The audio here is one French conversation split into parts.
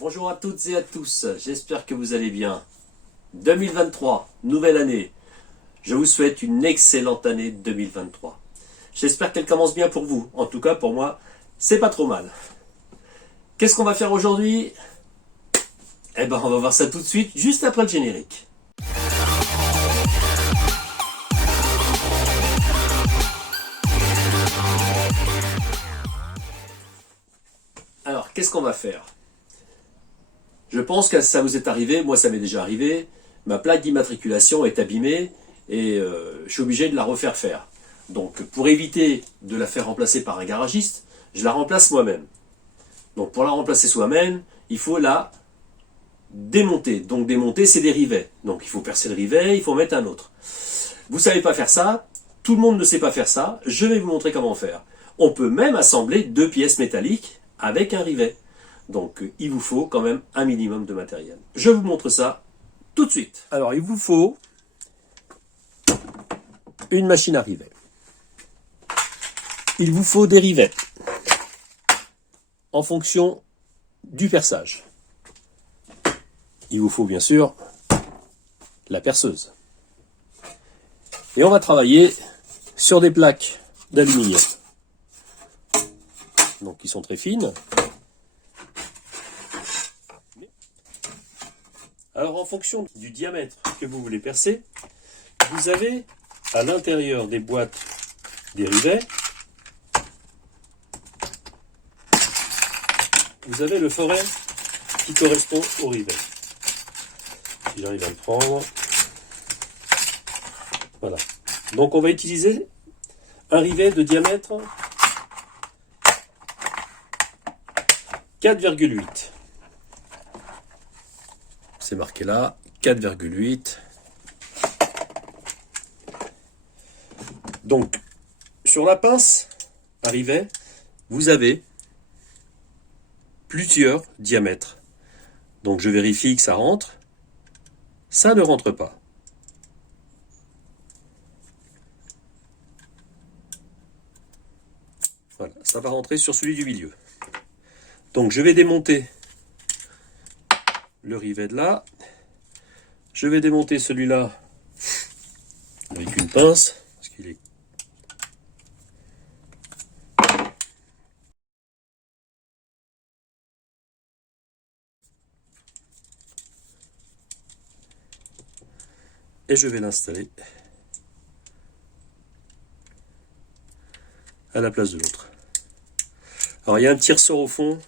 Bonjour à toutes et à tous, j'espère que vous allez bien. 2023, nouvelle année. Je vous souhaite une excellente année 2023. J'espère qu'elle commence bien pour vous. En tout cas, pour moi, c'est pas trop mal. Qu'est-ce qu'on va faire aujourd'hui? Eh ben, on va voir ça tout de suite, juste après le générique. Alors, qu'est-ce qu'on va faire? Je pense que ça vous est arrivé, moi ça m'est déjà arrivé, ma plaque d'immatriculation est abîmée et je suis obligé de la refaire faire. Donc pour éviter de la faire remplacer par un garagiste, je la remplace moi-même. Donc pour la remplacer soi-même, il faut la démonter. Donc démonter, c'est des rivets. Donc il faut percer le rivet, il faut mettre un autre. Vous ne savez pas faire ça, tout le monde ne sait pas faire ça, je vais vous montrer comment faire. On peut même assembler deux pièces métalliques avec un rivet. Donc il vous faut quand même un minimum de matériel. Je vous montre ça tout de suite. Alors il vous faut une machine à rivet. Il vous faut des rivets en fonction du perçage. Il vous faut bien sûr la perceuse. Et on va travailler sur des plaques d'aluminium. Donc qui sont très fines. Alors en fonction du diamètre que vous voulez percer, vous avez à l'intérieur des boîtes des rivets, vous avez le foret qui correspond au rivet. Si j'arrive à le prendre. Voilà. Donc on va utiliser un rivet de diamètre 4,8. C'est marqué là, 4,8. Donc, sur la pince à rivet, vous avez plusieurs diamètres. Donc, je vérifie que ça rentre. Ça ne rentre pas. Voilà, ça va rentrer sur celui du milieu. Donc, je vais démonter le rivet de là. Je vais démonter celui-là avec une pince. Parce qu'il est... Et je vais l'installer à la place de l'autre. Alors il y a un petit ressort au fond.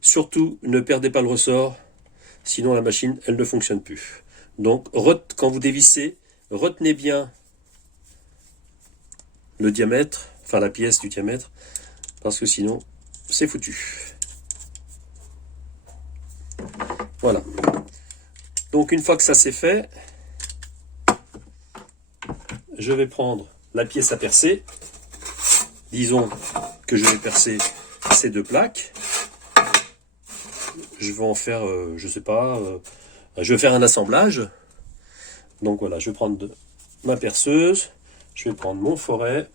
Surtout, ne perdez pas le ressort. Sinon la machine, elle ne fonctionne plus. Donc, quand vous dévissez, retenez bien le diamètre, enfin la pièce du diamètre, parce que sinon, c'est foutu. Voilà. Donc, une fois que ça c'est fait, je vais prendre la pièce à percer. Disons que je vais percer ces deux plaques. Je vais en faire, je sais pas, je vais faire un assemblage. Donc voilà, je vais prendre ma perceuse, je vais prendre mon foret.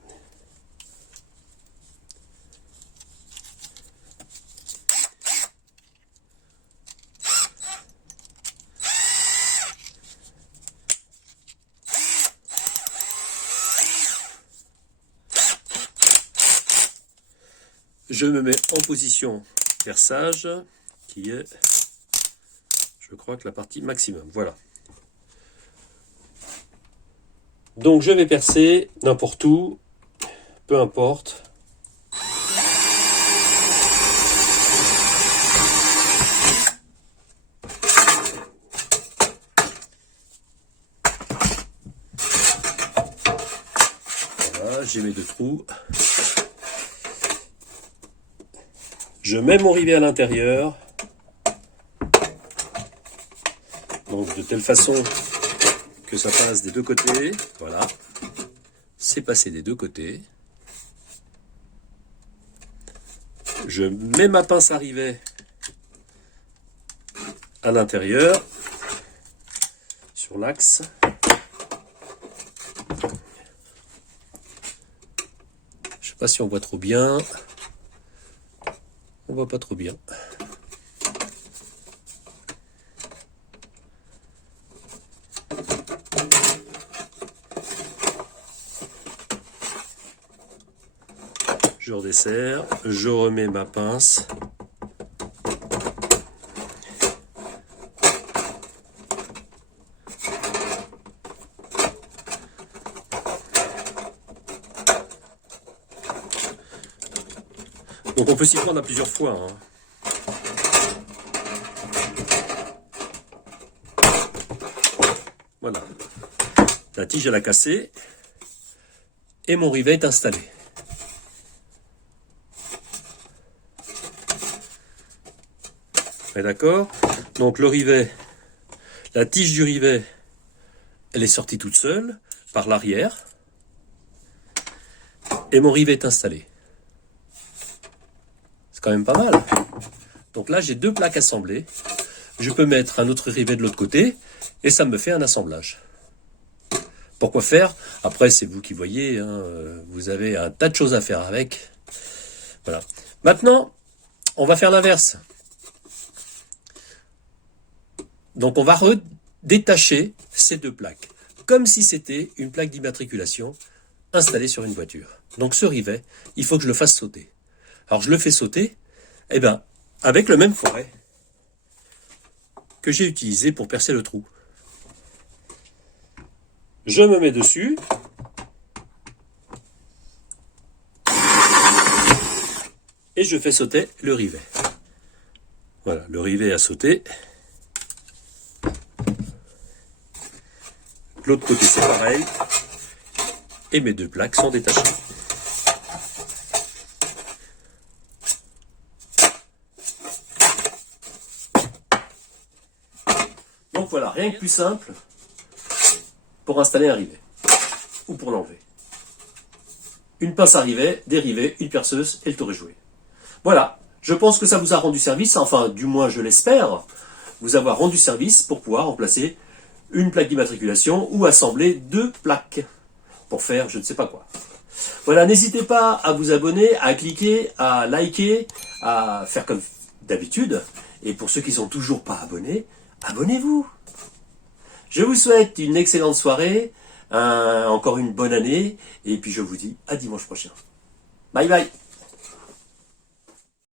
Je me mets en position perçage, qui est, je crois que la partie maximum. Voilà. Donc je vais percer n'importe où, peu importe. Voilà, j'ai mes deux trous. Je mets mon rivet à l'intérieur. Donc de telle façon que ça passe des deux côtés. Voilà. C'est passé des deux côtés. Je mets ma pince à rivet à l'intérieur, sur l'axe. Je sais pas si on voit trop bien. On voit pas trop bien. je redesserre, je remets ma pince. Donc on peut s'y prendre à plusieurs fois, hein. Voilà. La tige elle a cassé et mon rivet est installé. D'accord? Donc le rivet, la tige du rivet, elle est sortie toute seule par l'arrière et mon rivet est installé. C'est quand même pas mal. Donc là j'ai deux plaques assemblées. Je peux mettre un autre rivet de l'autre côté et ça me fait un assemblage. Pourquoi faire? Après c'est vous qui voyez, hein, vous avez un tas de choses à faire avec. Voilà. Maintenant, on va faire l'inverse. Donc on va redétacher ces deux plaques, comme si c'était une plaque d'immatriculation installée sur une voiture. Donc ce rivet, il faut que je le fasse sauter. Alors je le fais sauter, eh ben, avec le même foret que j'ai utilisé pour percer le trou. Je me mets dessus. Et je fais sauter le rivet. Voilà, le rivet a sauté. L'autre côté c'est pareil. Et mes deux plaques sont détachées. Donc voilà, rien que plus simple pour installer un rivet. Ou pour l'enlever. Une pince à rivet, des rivets, une perceuse et le tour est joué. Voilà, je pense que ça vous a rendu service, enfin du moins je l'espère, vous avoir rendu service pour pouvoir remplacer une plaque d'immatriculation ou assembler deux plaques pour faire je ne sais pas quoi. Voilà, n'hésitez pas à vous abonner, à cliquer, à liker, à faire comme d'habitude. Et pour ceux qui ne sont toujours pas abonnés, abonnez-vous. Je vous souhaite une excellente soirée, encore une bonne année, et puis je vous dis à dimanche prochain. Bye bye.